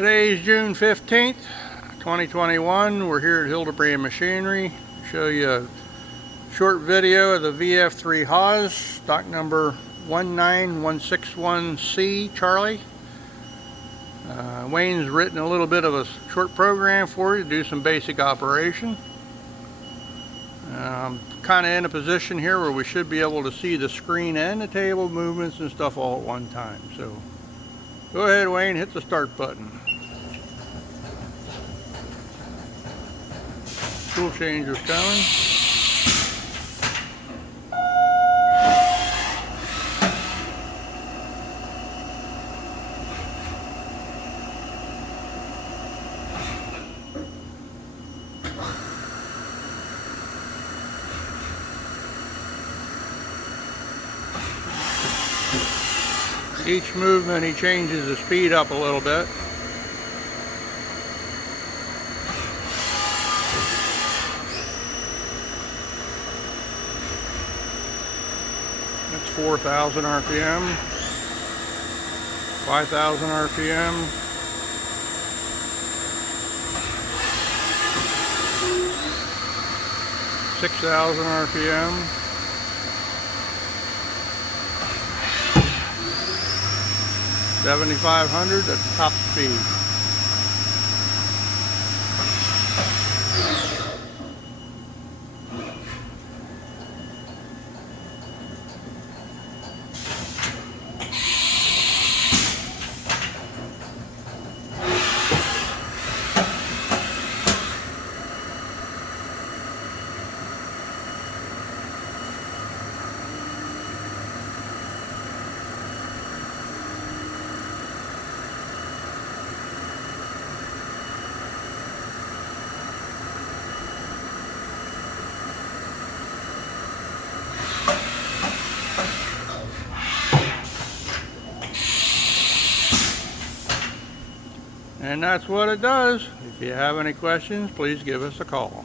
Today is June 15th, 2021. We're here at Hildebrand Machinery. Show you a short video of the VF3 HAAS, stock number 19161C, Charlie. Wayne's written a little bit of a short program for you to do some basic operation. I'm kind of in a position here where we should be able to see the screen and the table movements and stuff all at one time. So go ahead, Wayne, hit the start button. Tool changer's coming. Each movement he changes the speed up a little bit. That's 4,000 RPM, 5,000 RPM, 6,000 RPM, 7,500, that's top speed. And that's what it does. If you have any questions, please give us a call.